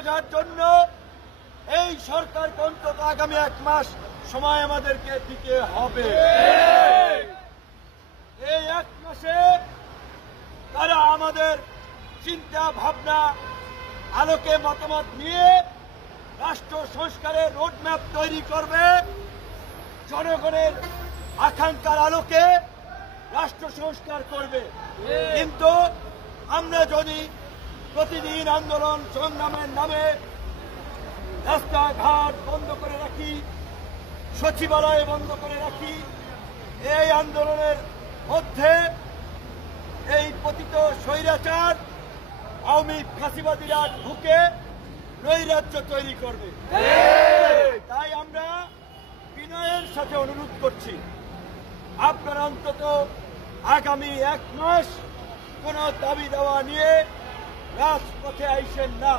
বোঝার জন্য এই সরকারকে অন্তত আগামী 1 মাস সময় আমাদেরকে দিতে হবে। এই 1 মাসে তারা আমাদের চিন্তা ভাবনা আলোকে মতামত নিয়ে রাষ্ট্র সংস্কারের রোডম্যাপ তৈরি করবে। জনগণের আকাঙ্ক্ষার আলোকে রাষ্ট্র সংস্কার করবে। কিন্তু আমরা যদি প্রতিদিন আন্দোলন সংগ্রামের নামে রাস্তাঘাট বন্ধ করে রাখি, সচিবালয় বন্ধ করে রাখি, এই আন্দোলনের মধ্যে এই পতিত স্বৈরাচার আওয়ামী ফাঁসিবাদীরা ঢুকে নৈরাজ্য তৈরি করবে। তাই আমরা বিনয়ের সাথে অনুরোধ করছি, আপনারা অন্তত আগামী 1 মাস কোন দাবি দেওয়া নিয়ে রাজপথে আইসেন না।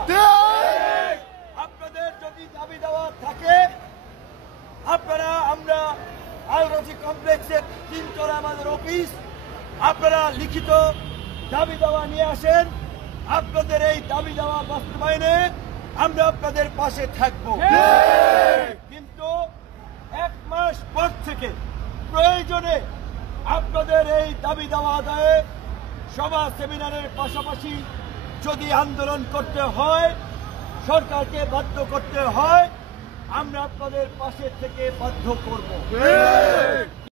আপনাদের যদি দাবি দেওয়া থাকে আপনারা, আমরা আলরাজি কমপ্লেক্সের 3 তলা আমাদের অফিস, আপনারা লিখিত দাবি দেওয়া নিয়ে আসেন। আপনাদের এই দাবি দেওয়া বাস্তবায়নে আমরা আপনাদের পাশে থাকব। কিন্তু 1 মাস পর থেকে প্রয়োজনে আপনাদের এই দাবি দেওয়া আদায়ে সভা সেমিনারের পাশাপাশি যদি আন্দোলন করতে হয়, সরকারকে বাধ্য করতে হয়, আমরা আপনাদের পাশে থেকে বাধ্য করব।